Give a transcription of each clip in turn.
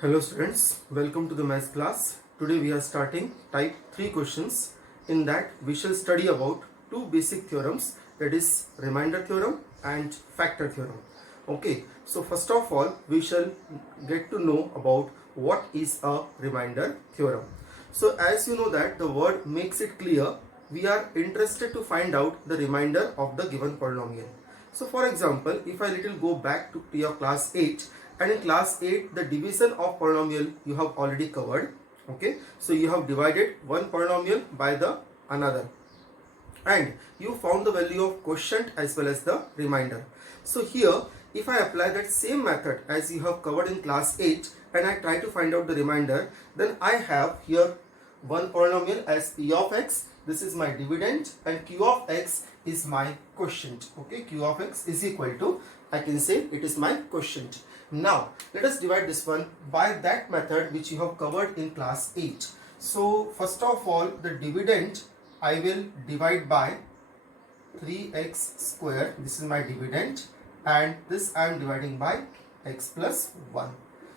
Hello students, welcome to the math class. Today we are starting type 3 questions. In that we shall study about two basic theorems, that is remainder theorem and factor theorem. Okay, so first of all we shall get to know about what is a remainder theorem. So as you know that the word makes it clear, we are interested to find out the remainder of the given polynomial. So for example, if I little go back to your class 8, and in class 8 the division of polynomial you have already covered. Okay, so you have divided one polynomial by the another and you found the value of quotient as well as the remainder. So here if I apply that same method as you have covered in class 8 and I try to find out the remainder, then I have here one polynomial as p of x, this is my dividend, and q of x is my quotient. Okay, q of x is equal to, I can say it is my quotient. Now let us divide this one by that method which you have covered in class 8. So first of all the dividend I will divide by 3x square, this is my dividend, and this I am dividing by x plus 1.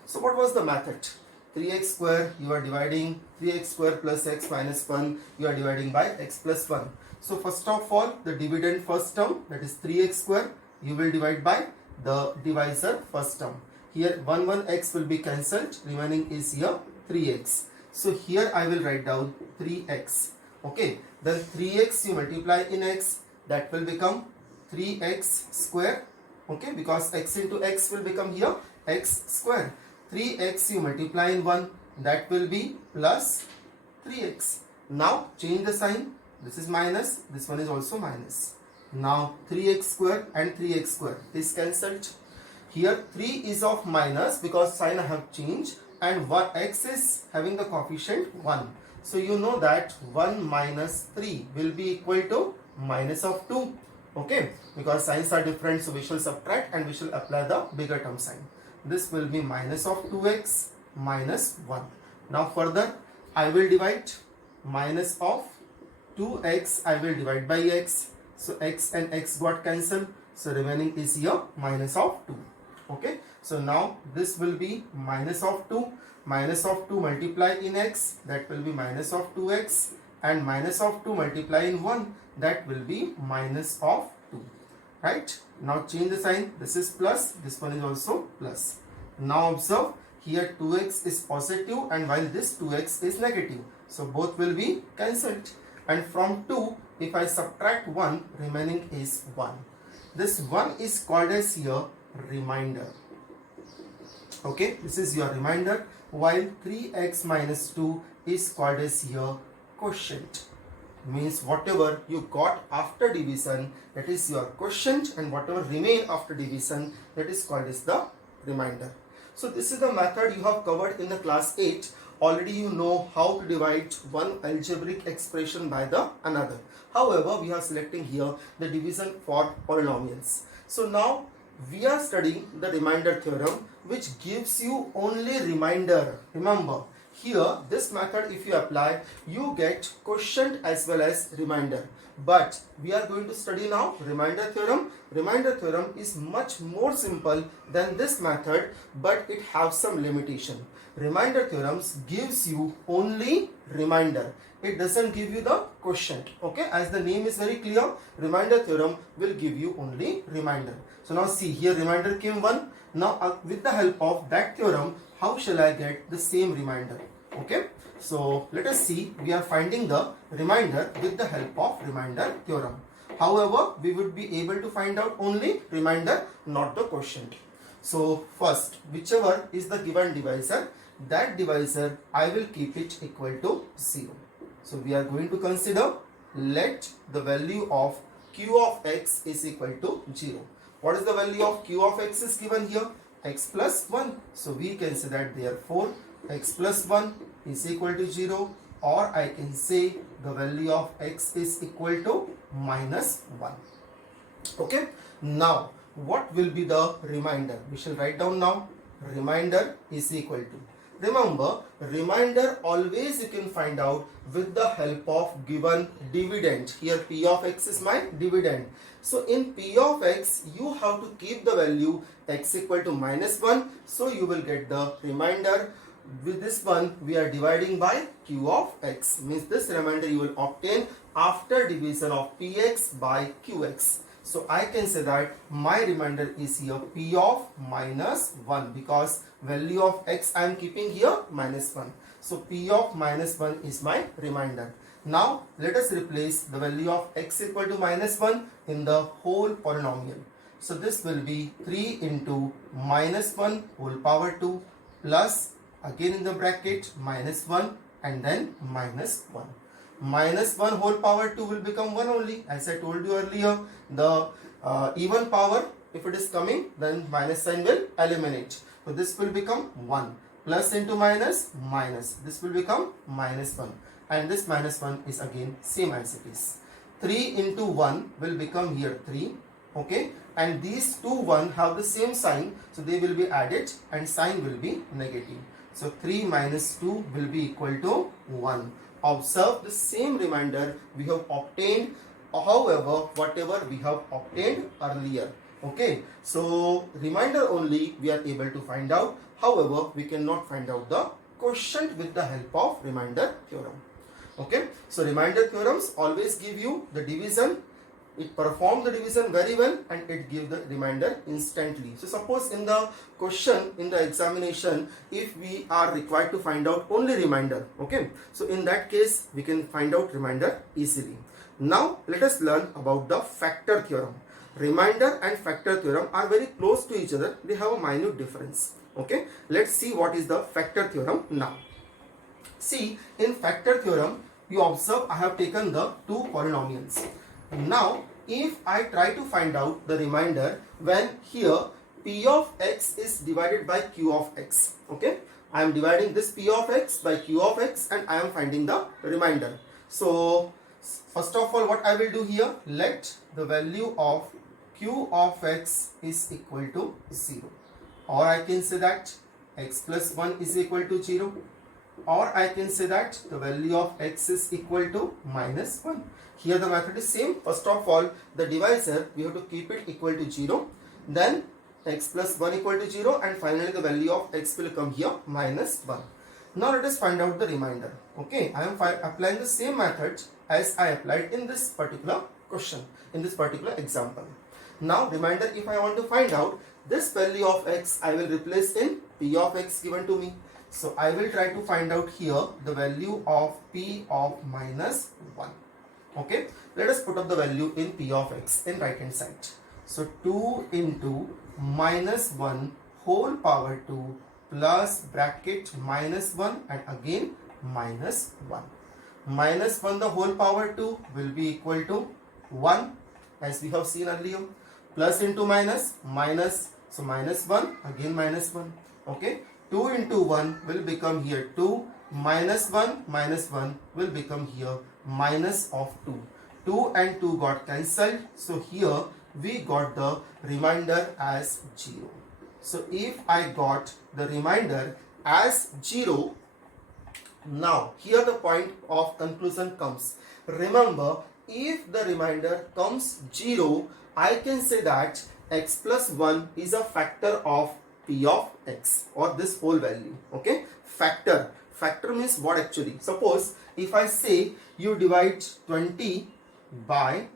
So what was the method? 3x square you are dividing, 3x square plus x minus 1 you are dividing by x plus 1. So first of all the dividend first term, that is 3x square, you will divide by the divisor first term. Here 1 x will be cancelled, remaining is here 3x. So here I will write down 3x. Okay, then 3x you multiply in x, that will become 3x square. Okay, because x into x will become here x square. 3x you multiply in 1, that will be plus 3x. Now change the sign, this is minus, this one is also minus. Now 3x square and 3x square is cancelled. Here 3 is of minus because sign I have changed, and x is having the coefficient 1. So you know that 1 minus 3 will be equal to minus of 2. Okay, because signs are different, so we shall subtract and we shall apply the bigger term sign. This will be minus of 2x minus 1. Now further I will divide, minus of 2x I will divide by x. So x and x got cancelled, so remaining is here minus of 2. Okay, so now this will be minus of 2. Minus of 2 multiply in x, that will be minus of 2x, and minus of 2 multiply in 1, that will be minus of 2. Right, now change the sign, this is plus, this one is also plus. Now observe, here 2x is positive and while this 2x is negative, so both will be cancelled, and from 2 if I subtract 1, remaining is 1. This 1 is called as here remainder. Okay, this is your remainder, while 3x minus 2 is called as here quotient. Means whatever you got after division, that is your quotient, and whatever remain after division, that is called as the remainder. So this is the method you have covered in the class 8. Already you know how to divide one algebraic expression by the another. However, we are selecting here the division for polynomials. So now we are studying the remainder theorem, which gives you only remainder. Remember, here this method if you apply, you get quotient as well as remainder. But we are going to study now remainder theorem. Remainder theorem is much more simple than this method, but it has some limitation. Remainder theorems gives you only remainder. It doesn't give you the quotient. Okay, as the name is very clear, remainder theorem will give you only remainder. So now see here remainder came 1. Now with the help of that theorem, how shall I get the same remainder? Okay, so let us see, we are finding the remainder with the help of remainder theorem. However, we would be able to find out only remainder, not the quotient. So first, whichever is the given divisor, that divisor I will keep it equal to 0. So we are going to consider, let the value of q of x is equal to 0. What is the value of q of x is given here? X plus 1. So we can say that therefore x plus 1 is equal to 0, or I can say the value of x is equal to minus 1. Okay, now what will be the remainder? We shall write down now. Remainder is equal to, Remember, remainder always you can find out with the help of given dividend. Here p of x is my dividend. So in p of x, you have to keep the value x equal to minus 1. So you will get the remainder. With this one, we are dividing by q of x. Means this remainder you will obtain after division of px by qx. So I can say that my remainder is here p of minus 1 because value of x I am keeping here minus 1. So p of minus 1 is my remainder. Now let us replace the value of x equal to minus 1 in the whole polynomial. So this will be 3 into minus 1 whole power 2 plus again in the bracket minus 1 and then minus 1. Minus 1 whole power 2 will become 1 only. As I told you earlier, the even power, if it is coming, then minus sign will eliminate. So this will become 1. Plus into minus, minus. This will become minus 1. And this minus 1 is again same as it is. 3 into 1 will become here 3. Okay. And these two 1 have the same sign. So they will be added and sign will be negative. So 3 minus 2 will be equal to 1. Observe the same remainder we have obtained, however whatever we have obtained earlier. Okay, so remainder only we are able to find out, however we cannot find out the quotient with the help of remainder theorem. Okay, so remainder theorems always give you the division. It performs the division very well and it gives the remainder instantly. So suppose in the question, in the examination, if we are required to find out only remainder, okay, so in that case we can find out remainder easily. Now let us learn about the factor theorem. Remainder and factor theorem are very close to each other. They have a minute difference. Okay, let's see what is the factor theorem now. See, in factor theorem, you observe I have taken the two polynomials. Now, if I try to find out the remainder when here p of x is divided by q of x, okay, I am dividing this p of x by q of x and I am finding the remainder. So, first of all, what I will do here, let the value of q of x is equal to 0, or I can say that x plus 1 is equal to 0, or I can say that the value of x is equal to minus 1. Here the method is same. First of all, the divisor we have to keep it equal to 0, then x plus 1 equal to 0, and finally the value of x will come here minus 1. Now let us find out the remainder. Okay, I am applying the same method as I applied in this particular question, in this particular example. Now remainder, if I want to find out this value of x, I will replace in p of x given to me. So I will try to find out here the value of p of minus 1. Okay, let us put up the value in p of x in right hand side. So 2 into minus 1 whole power 2 plus bracket minus 1 and again minus 1. Minus 1 the whole power 2 will be equal to 1 as we have seen earlier. Plus into minus, minus, so minus 1 again minus 1. Okay, 2 into 1 will become here 2, minus 1 will become here minus of 2. 2 and 2 got cancelled, so here we got the remainder as 0. So if I got the remainder as 0, now here the point of conclusion comes. Remember, if the remainder comes 0, I can say that x plus 1 is a factor of p of x, or this whole value. Okay, factor means what actually? Suppose if I say you divide 20 by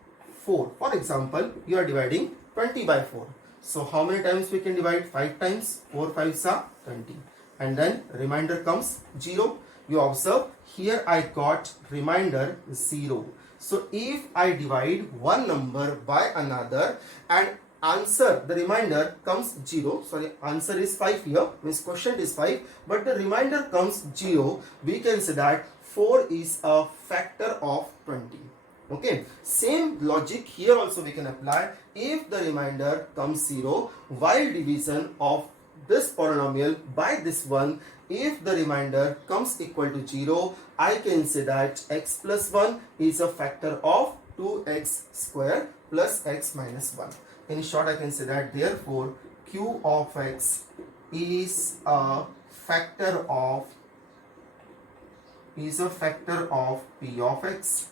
4, for example, you are dividing 20 by 4. So how many times we can divide? 5 times. 4 5s are 20, and then remainder comes 0. You observe here I got remainder 0. So if I divide one number by another and answer, the remainder comes 0, sorry, answer is 5 here, means quotient is 5, but the remainder comes 0, we can say that 4 is a factor of 20. Okay, same logic here also we can apply. If the remainder comes 0 while division of this polynomial by this one, if the remainder comes equal to 0, I can say that x plus 1 is a factor of 2x square plus x minus 1. In short, I can say that therefore q of x is a factor of p of x.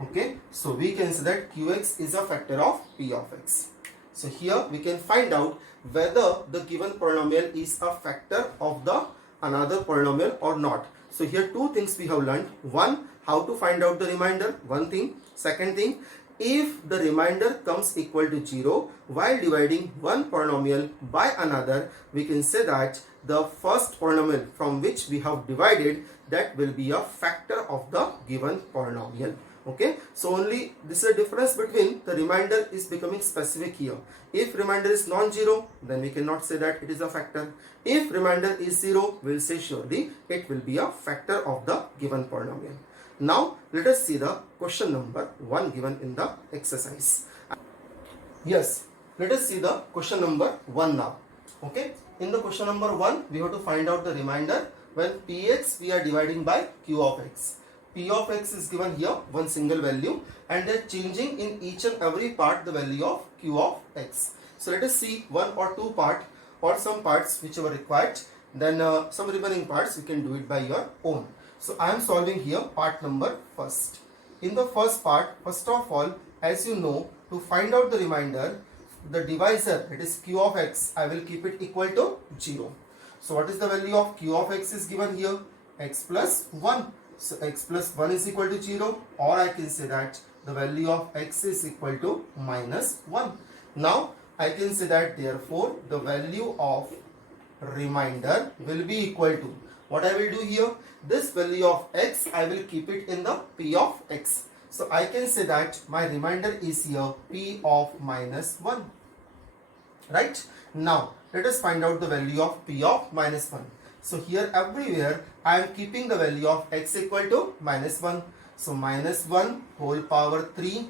Okay, so we can say that qx is a factor of p of x. So here we can find out whether the given polynomial is a factor of the another polynomial or not. So here two things we have learned. One, how to find out the remainder, one thing. Second thing, if the remainder comes equal to 0 while dividing one polynomial by another, we can say that the first polynomial from which we have divided, that will be a factor of the given polynomial. Okay, so only this is a difference between the remainder is becoming specific here. If remainder is non-zero, then we cannot say that it is a factor. If remainder is 0, we will say surely it will be a factor of the given polynomial. Now let us see the question number 1 given in the exercise. Yes, let us see the question number 1 now. Okay, in the question number 1 we have to find out the remainder when px we are dividing by q of x. P of x is given here, one single value, and they are changing in each and every part the value of q of x. So let us see one or two part or some parts which are required, then some remaining parts you can do it by your own. So I am solving here part number first. In the first part, first of all, as you know, to find out the remainder, the divisor, that is q of x, I will keep it equal to 0. So what is the value of q of x is given here? X plus 1. So x plus 1 is equal to 0, or I can say that the value of x is equal to minus 1. Now I can say that therefore the value of remainder will be equal to, what I will do here, this value of x I will keep it in the p of x. So I can say that my remainder is here p of minus 1. Right? Now let us find out the value of p of minus 1. So here everywhere I am keeping the value of x equal to minus 1. So minus 1 whole power 3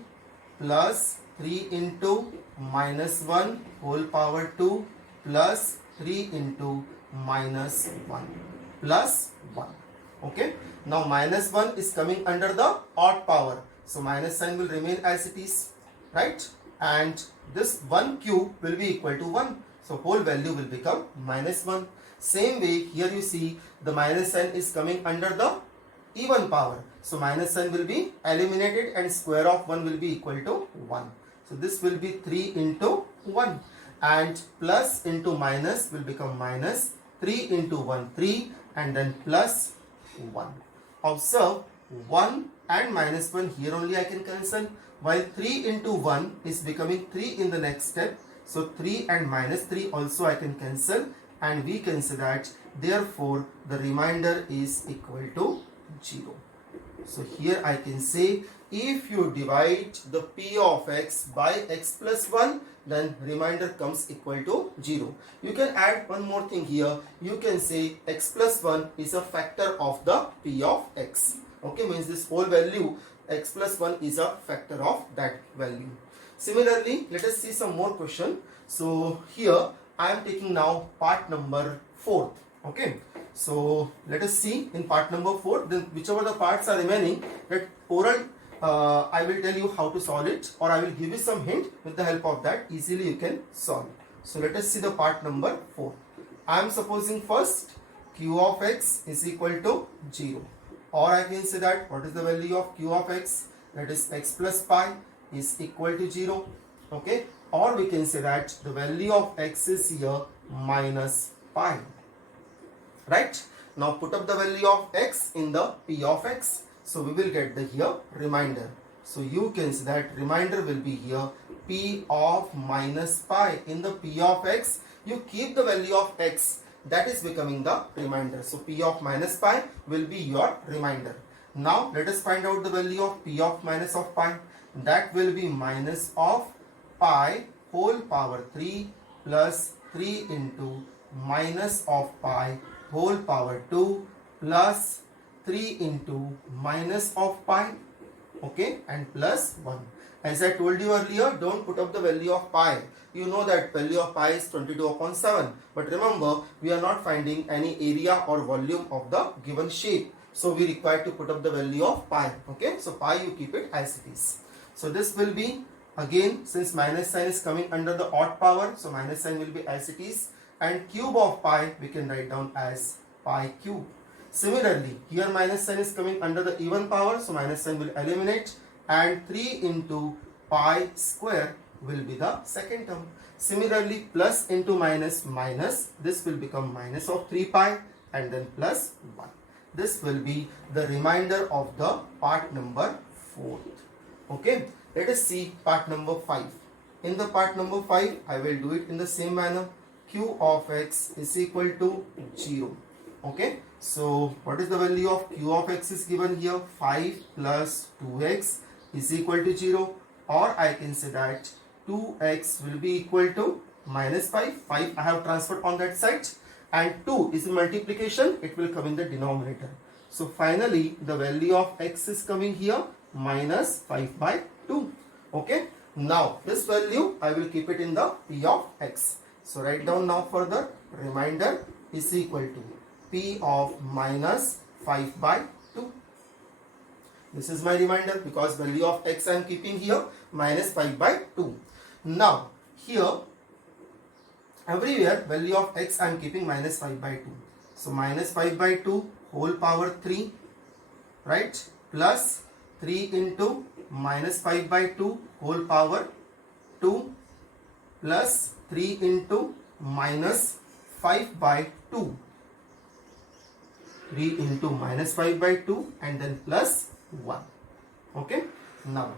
plus 3 into minus 1 whole power 2 plus 3 into minus 1 plus 1. Okay. Now minus 1 is coming under the odd power. So minus sign will remain as it is. Right. And this 1 cube will be equal to 1. So whole value will become minus 1. Same way here you see the minus sign is coming under the even power. So minus sign will be eliminated and square of 1 will be equal to 1. So this will be 3 into 1, and plus into minus will become minus, 3 into 1 3, and then plus 1. Observe 1 and minus 1 here only I can cancel, while 3 into 1 is becoming 3 in the next step. So 3 and minus 3 also I can cancel, and we can say that therefore the remainder is equal to 0. So here I can say if you divide the p of x by x plus 1, then remainder comes equal to 0. You can add one more thing here. You can say x plus 1 is a factor of the p of x. Okay, means this whole value x plus 1 is a factor of that value. Similarly, let us see some more question. So here I am taking now part number 4. Okay, so let us see in part number 4, then whichever the parts are remaining, that oral I will tell you how to solve it, or I will give you some hint. With the help of that easily you can solve. So let us see the part number 4. I am supposing first q of x is equal to 0, or I can say that what is the value of q of x, that is x plus pi is equal to 0. Okay, or we can say that the value of x is here minus pi. Right? Now put up the value of x in the p of x. So we will get the here remainder. So you can say that remainder will be here p of minus pi. In the p of x, you keep the value of x, that is becoming the remainder. So p of minus pi will be your remainder. Now let us find out the value of p of minus of pi. That will be minus of pi whole power 3 plus 3 into minus of pi whole power 2 plus 3 into minus of pi. Okay, and plus 1. As I told you earlier, don't put up the value of pi. You know that value of pi is 22 upon 7. But remember, we are not finding any area or volume of the given shape. So we require to put up the value of pi. Okay, so pi you keep it as it is. So this will be, again, since minus sign is coming under the odd power, so minus sign will be as it is. and cube of pi we can write down as pi cube. Similarly, here minus sign is coming under the even power, so minus sign will eliminate, and 3 into pi square will be the second term. Similarly, plus into minus, this will become minus of 3 pi and then plus 1. This will be the remainder of the part number 4. Okay, let us see part number 5. In the part number 5, I will do it in the same manner. Q of x is equal to 0. Okay, so what is the value of q of x is given here? 5 plus 2x is equal to 0, or I can say that 2x will be equal to minus 5. 5 I have transferred on that side, and 2 is in multiplication, it will come in the denominator. So finally the value of x is coming here minus 5 by 2. Okay, now this value I will keep it in the p of x. So write down now further, remainder is equal to p of minus 5 by 2. This is my remainder because value of x I am keeping here minus 5 by 2. Now here everywhere value of x I am keeping minus 5 by 2. So minus 5 by 2 whole power 3, right, plus 3 into minus 5 by 2 whole power 2 plus 3 into minus 5 by 2. 3 into minus 5 by 2 and then plus 1. Okay, now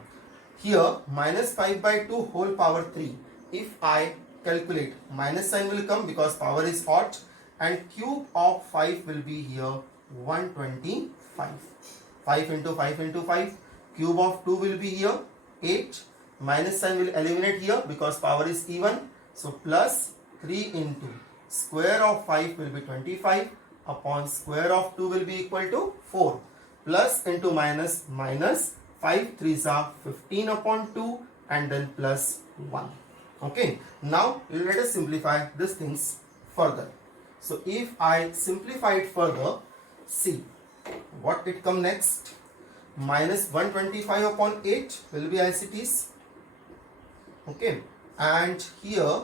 here minus 5 by 2 whole power 3. If I calculate, minus sign will come because power is odd, and cube of 5 will be here 125. 5 into 5 into 5. Cube of 2 will be here 8. Minus sign will eliminate here because power is even. So plus 3 into square of 5 will be 25 upon square of 2 will be equal to 4. Plus into minus, 5 3s are 15 upon 2 and then plus 1. Okay, now let us simplify these things further. So if I simplify it further, see what it come next. Minus 125 upon 8 will be as it is. Okay, and here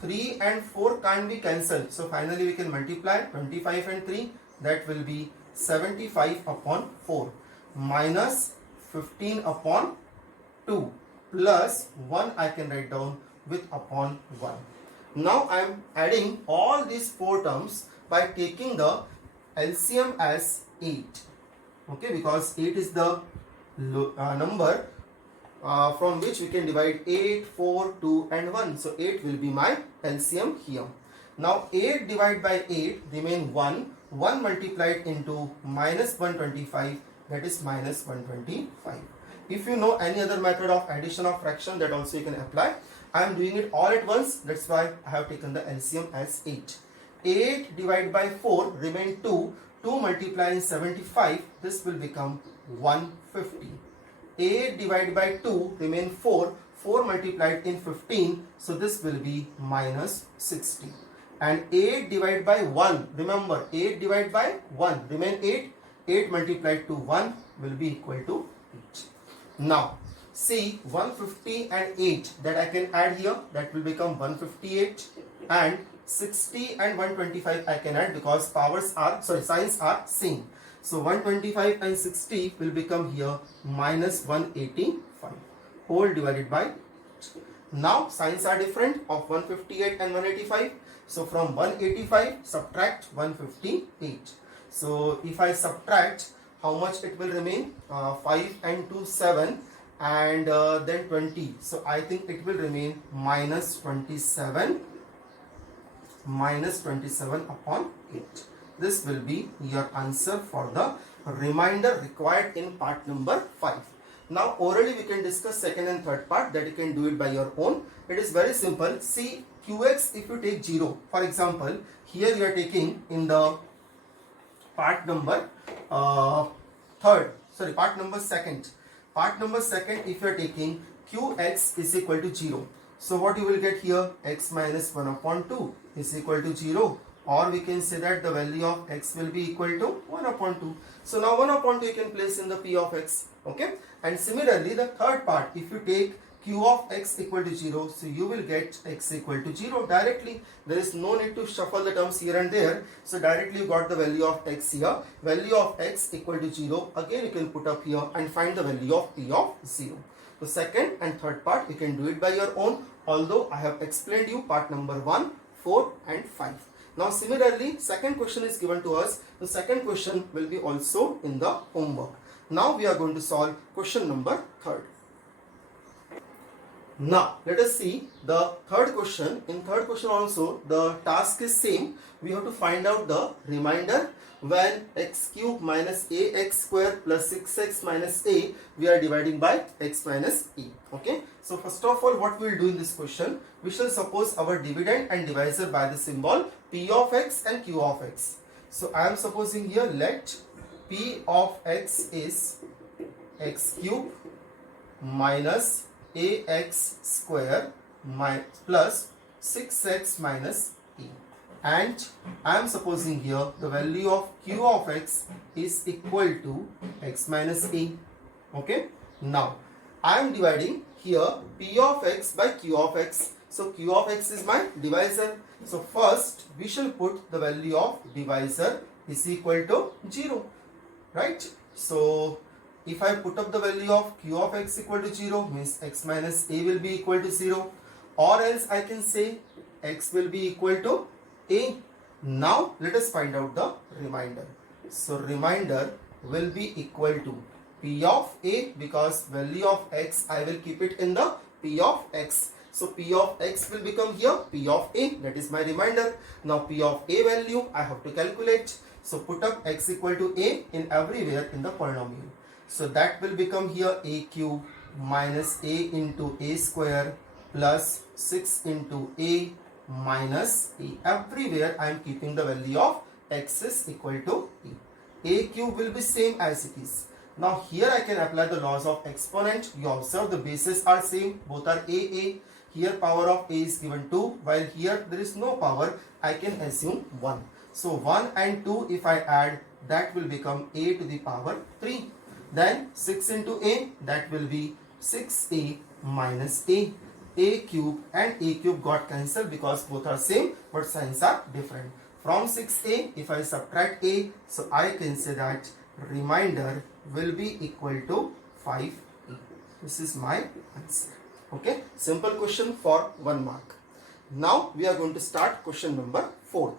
3 and 4 can't be cancelled. So finally we can multiply 25 and 3, that will be 75 upon 4 minus 15 upon 2 plus 1 I can write down with upon 1. Now I am adding all these 4 terms by taking the LCM as 8. Okay, because 8 is the number from which we can divide 8, 4, 2 and 1. So 8 will be my LCM here. Now 8 divided by 8 remain 1. 1 multiplied into minus 125, that is minus 125. If you know any other method of addition of fraction, that also you can apply. I am doing it all at once, that's why I have taken the LCM as 8. 8 divided by 4 remain 2. 2 multiplied in 75, this will become 150. 8 divided by 2 remain 4. 4 multiplied in 15, so this will be minus 60. And 8 divided by 1, remember 8 divided by 1 remain 8. 8 multiplied to 1 will be equal to 8. Now see 150 and 8 that I can add here, that will become 158, and 60 and 125 I can add because signs are same. So 125 and 60 will become here minus 185 whole divided by 8. Now signs are different of 158 and 185. So from 185 subtract 158. So if I subtract, how much it will remain? 5 and 2 7 and then 20. So I think it will remain minus 27 upon 8. This will be your answer for the remainder required in part number 5. Now orally we can discuss second and third part, that you can do it by your own. It is very simple. See qx, if you take 0, for example here you are taking in the part number second. Part number second, if you are taking qx is equal to 0. So what you will get here? X minus 1 upon 2 is equal to 0. Or we can say that the value of x will be equal to 1 upon 2. So now 1 upon 2 you can place in the p of x. Okay. And similarly the third part, if you take q of x equal to 0, so you will get x equal to 0 directly. There is no need to shuffle the terms here and there. So directly you got the value of x here. Value of x equal to 0. Again you can put up here and find the value of p of 0. The second and third part you can do it by your own, although I have explained you part number 1, 4 and 5. Now similarly, second question is given to us. The second question will be also in the homework. Now we are going to solve question number 3. Now let us see the third question. In third question also the task is same. We have to find out the remainder when x cube minus ax square plus 6x minus a we are dividing by x minus e. Okay. So first of all, what we will do in this question, we shall suppose our dividend and divisor by the symbol p of x and q of x. So I am supposing here let p of x is x cube minus ax square plus 6x minus e, and I am supposing here the value of q of x is equal to x minus e. Okay. Now I am dividing here p of x by q of x. So q of x is my divisor. So first we shall put the value of divisor is equal to 0, right? So if I put up the value of q of x equal to 0, means x minus a will be equal to 0, or else I can say x will be equal to a. Now let us find out the remainder. So remainder will be equal to p of a, because value of x I will keep it in the p of x. So p of x will become here p of a, that is my remainder. Now p of a value I have to calculate. So put up x equal to a in everywhere in the polynomial. So that will become here a cube minus a into a square plus 6 into a minus e. Everywhere I am keeping the value of x is equal to e. A cube will be same as it is. Now here I can apply the laws of exponent. You observe the bases are same, both are a. Here power of a is given 2, while here there is no power, I can assume 1. So 1 and 2 if I add, that will become a to the power 3. Then 6 into a, that will be 6a minus a. A cube and a cube got cancelled because both are same but signs are different. From 6a, if I subtract a, so I can say that remainder will be equal to 5e. This is my answer. Okay, simple question for 1 mark. Now we are going to start question number 4.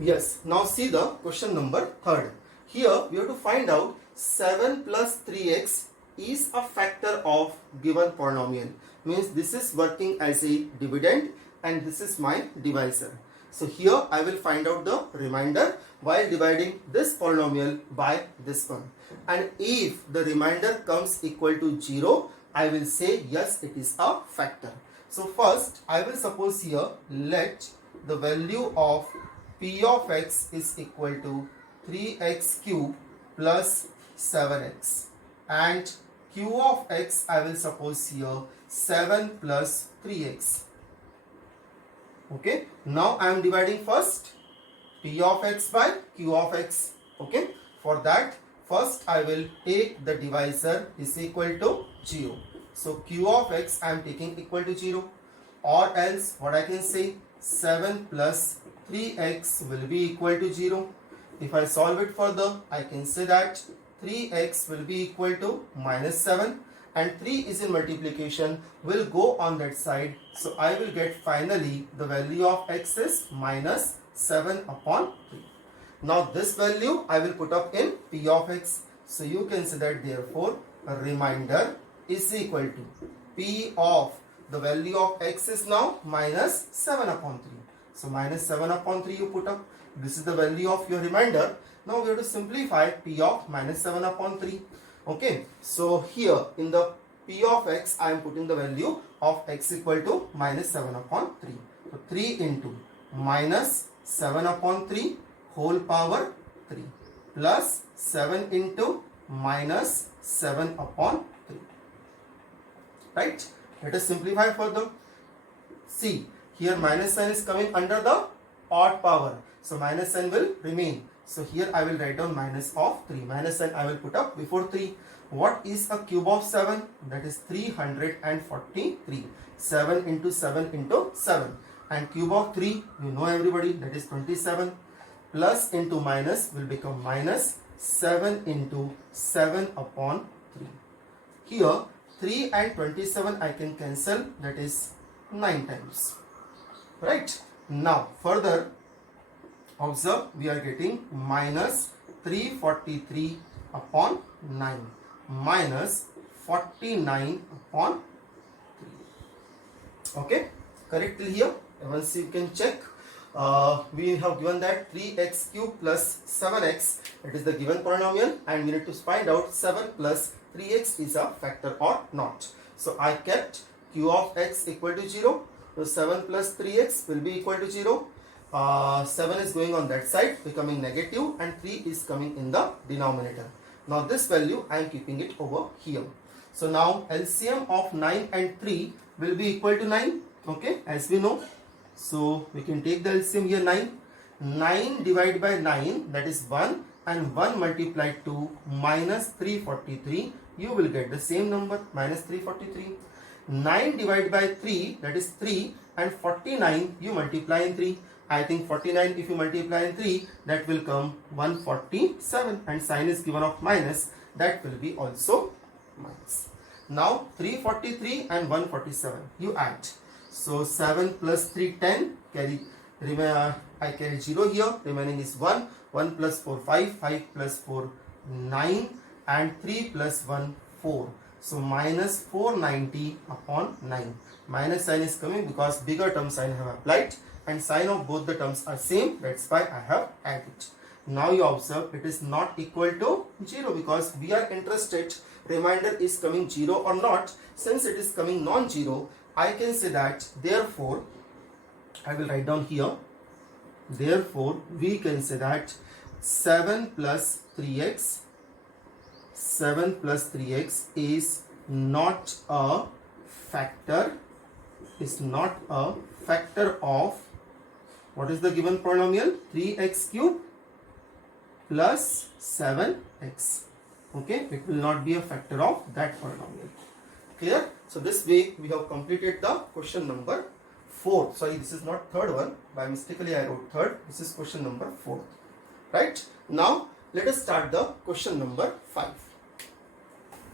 Yes, now see the question number 3. Here we have to find out 7 plus 3x is a factor of given polynomial. Means this is working as a dividend and this is my divisor. So here I will find out the remainder while dividing this polynomial by this one. And if the remainder comes equal to 0, I will say yes, it is a factor. So first I will suppose here let the value of p of x is equal to 3x cube plus 7x, and q of x I will suppose here 7 plus 3x. Okay, now I am dividing first p of x by q of x. Okay, for that first I will take the divisor is equal to 0. So q of x I am taking equal to 0, or else what I can say 7 plus 3x will be equal to 0. If I solve it further, I can say that 3x will be equal to minus 7, and 3 is in multiplication, will go on that side. So I will get finally the value of x is minus 7 upon 3. Now this value I will put up in p of x. So you can say that therefore a remainder is equal to p of the value of x is now minus 7 upon 3. So minus 7 upon 3 you put up. This is the value of your remainder. Now we have to simplify p of minus 7 upon 3. Okay, so here in the p of x I am putting the value of x equal to minus 7 upon 3. So 3 into minus 7 upon 3 whole power 3 plus 7 into minus 7 upon 3. Right? Let us simplify further. See, here minus sign is coming under the odd power. So minus sign will remain. So here I will write down minus of 3. Minus sign I will put up before 3. What is a cube of 7? That is 343. 7 into 7 into 7. And cube of 3, you know everybody, that is 27. Plus into minus will become minus 7 into 7 upon 3. Here 3 and 27 I can cancel, that is 9 times. Right? Now further observe, we are getting minus 343 upon 9 minus 49 upon 3. Okay, correctly here. Once you can check, we have given that 3x cube plus 7x, it is the given polynomial, and we need to find out 7 plus 3x is a factor or not. So I kept q of x equal to 0. So 7 plus 3x will be equal to 0. 7 is going on that side, becoming negative, and 3 is coming in the denominator. Now this value I am keeping it over here. So now LCM of 9 and 3 will be equal to 9. Okay, as we know. So we can take the LCM here, 9. 9 divided by 9, that is 1, and 1 multiplied to minus 343, you will get the same number, minus 343. 9 divided by 3, that is 3, and 49 you multiply in 3. I think 49 if you multiply in 3, that will come 147, and sign is given of minus, that will be also minus. Now 343 and 147 you add. So 7 plus 3, 10, I carry 0 here, remaining is 1, 1 plus 4, 5, 5 plus 4, 9, and 3 plus 1, 4. So minus 490 upon 9. Minus sign is coming because bigger term sign I have applied, and sign of both the terms are same, that's why I have added. Now you observe it is not equal to 0 because we are interested remainder is coming 0 or not. Since it is coming non-zero, I can say that therefore, I will write down here, therefore we can say that 7 plus 3x is not a factor, of what is the given polynomial, 3x cube plus 7x. Okay, it will not be a factor of that polynomial. Clear? So this way we have completed the question number 4. Sorry, this is not third one. By mistakenly I wrote third. This is question number 4. Right? Now let us start the question number 5.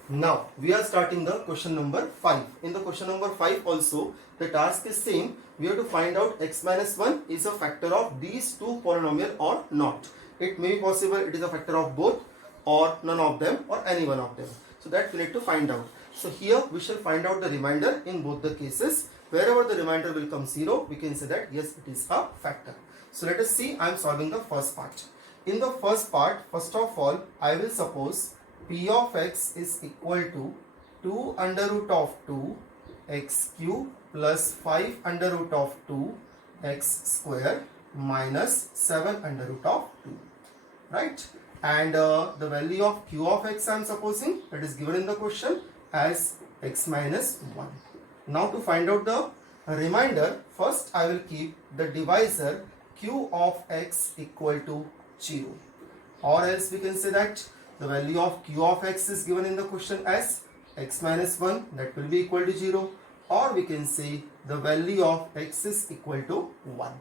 Now we are starting the question number 5. In the question number 5 also the task is same. We have to find out x minus 1 is a factor of these two polynomial or not. It may be possible it is a factor of both or none of them or any one of them. So that we need to find out. So here we shall find out the remainder in both the cases. Wherever the remainder will come 0, we can say that yes, it is a factor. So let us see, I am solving the first part. In the first part, first of all, I will suppose p of x is equal to 2 under root of 2 x cube plus 5 under root of 2 x square minus 7 under root of 2. Right? And the value of q of x I am supposing, that is given in the question as x minus 1. Now to find out the remainder, first I will keep the divisor q of x equal to 0. Or else we can say that the value of q of x is given in the question as x minus 1, that will be equal to 0. Or we can say the value of x is equal to 1.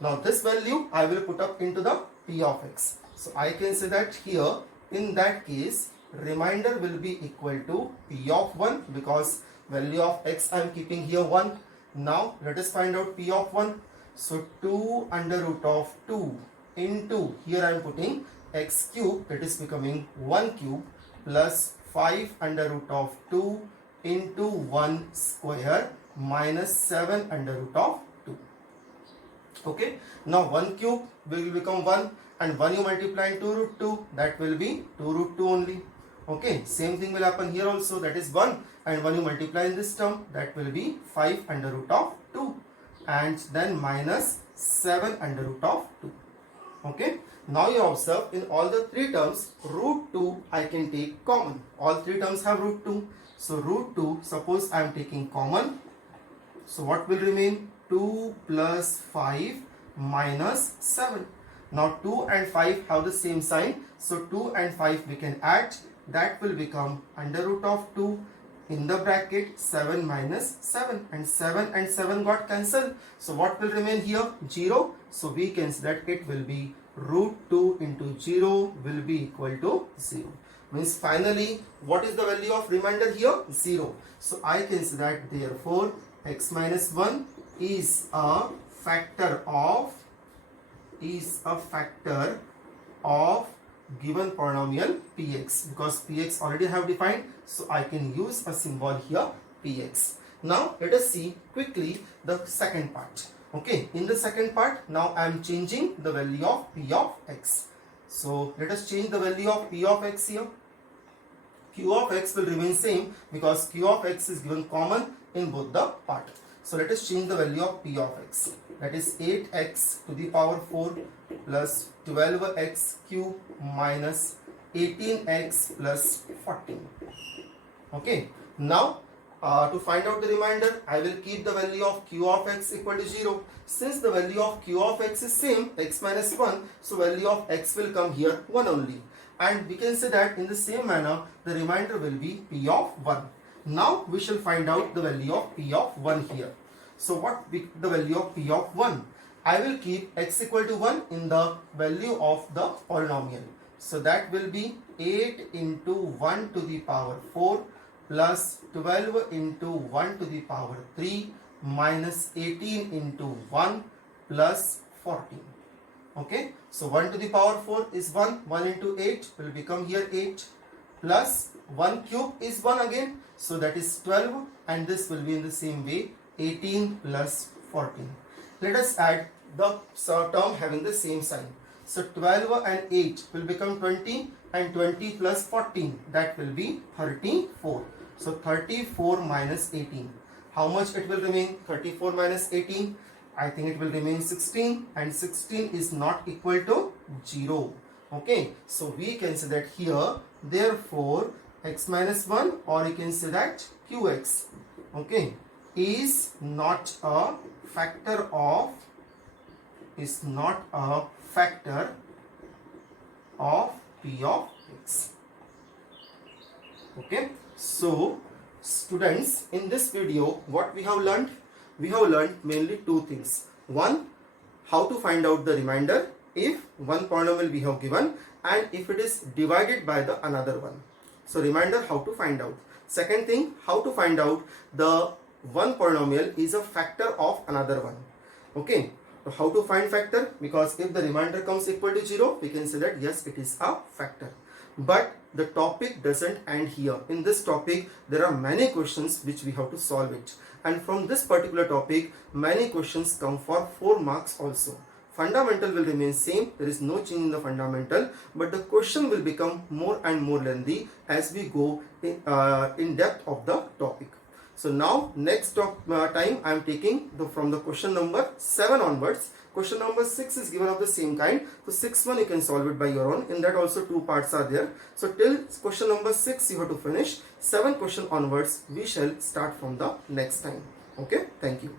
Now this value I will put up into the p of x. So I can say that here in that case remainder will be equal to p of 1 because value of x I am keeping here 1. Now let us find out p of 1. So 2 under root of 2 into, here I am putting x cube, that is becoming 1 cube plus 5 under root of 2 into 1 square minus 7 under root of 2. Okay, now 1 cube will become 1 and 1 you multiply into root 2, that will be 2 root 2 only. Okay, same thing will happen here also, that is 1 and 1 you multiply in this term, that will be 5 under root of 2 and then minus 7 under root of 2. Okay, now you observe in all the three terms root 2 I can take common. All three terms have root 2. So root 2, suppose I am taking common. So what will remain? 2 plus 5 minus 7. Now 2 and 5 have the same sign, so 2 and 5 we can add. That will become under root of 2 in the bracket 7 minus 7, and 7 got cancelled. So what will remain here? 0. So we can say that it will be root 2 into 0 will be equal to 0. Means finally, what is the value of remainder here? 0. So I can say that therefore x minus 1 is a factor of given polynomial px, because px already have defined, so I can use a symbol here px. Now let us see quickly the second part. Okay, in the second part, now I am changing the value of p of x. So let us change the value of p of x here. Q of x will remain same because q of x is given common in both the part. So let us change the value of p of x. That is 8x to the power 4 plus 12x cube minus 18x plus 14. Okay. Now to find out the remainder, I will keep the value of q of x equal to 0. Since the value of q of x is same, x minus 1, so value of x will come here 1 only. And we can say that in the same manner, the remainder will be p of 1. Now we shall find out the value of p of 1 here. So what be the value of p of 1? I will keep x equal to 1 in the value of the polynomial. So that will be 8 into 1 to the power 4 plus 12 into 1 to the power 3 minus 18 into 1 plus 14. Okay, so 1 to the power 4 is 1, 1 into 8 will become here 8 plus 1 cube is 1 again, so that is 12, and this will be in the same way 18 plus 14. Let us add the term having the same sign. So 12 and 8 will become 20, and 20 plus 14, that will be 34. So 34 minus 18. How much it will remain? 34 minus 18. I think it will remain 16, and 16 is not equal to 0. Okay, so we can say that here, therefore x minus 1, or you can say that qx, okay, is not a factor of p of x. Okay, so students, in this video what we have learned? We have learned mainly two things. One, how to find out the remainder if one polynomial we have given and if it is divided by the another one. So remainder, how to find out. Second thing, how to find out the one polynomial is a factor of another one. Okay, so how to find factor? Because if the remainder comes equal to 0, we can say that yes, it is a factor. But the topic doesn't end here. In this topic, there are many questions which we have to solve it. And from this particular topic, many questions come for 4 marks also. Fundamental will remain same. There is no change in the fundamental, but the question will become more and more lengthy as we go in depth of the topic. So now next time I am taking from the question number 7 onwards. Question number 6 is given of the same kind. So 6 one you can solve it by your own. In that also 2 parts are there. So till question number 6 you have to finish. 7 question onwards we shall start from the next time. Okay, thank you.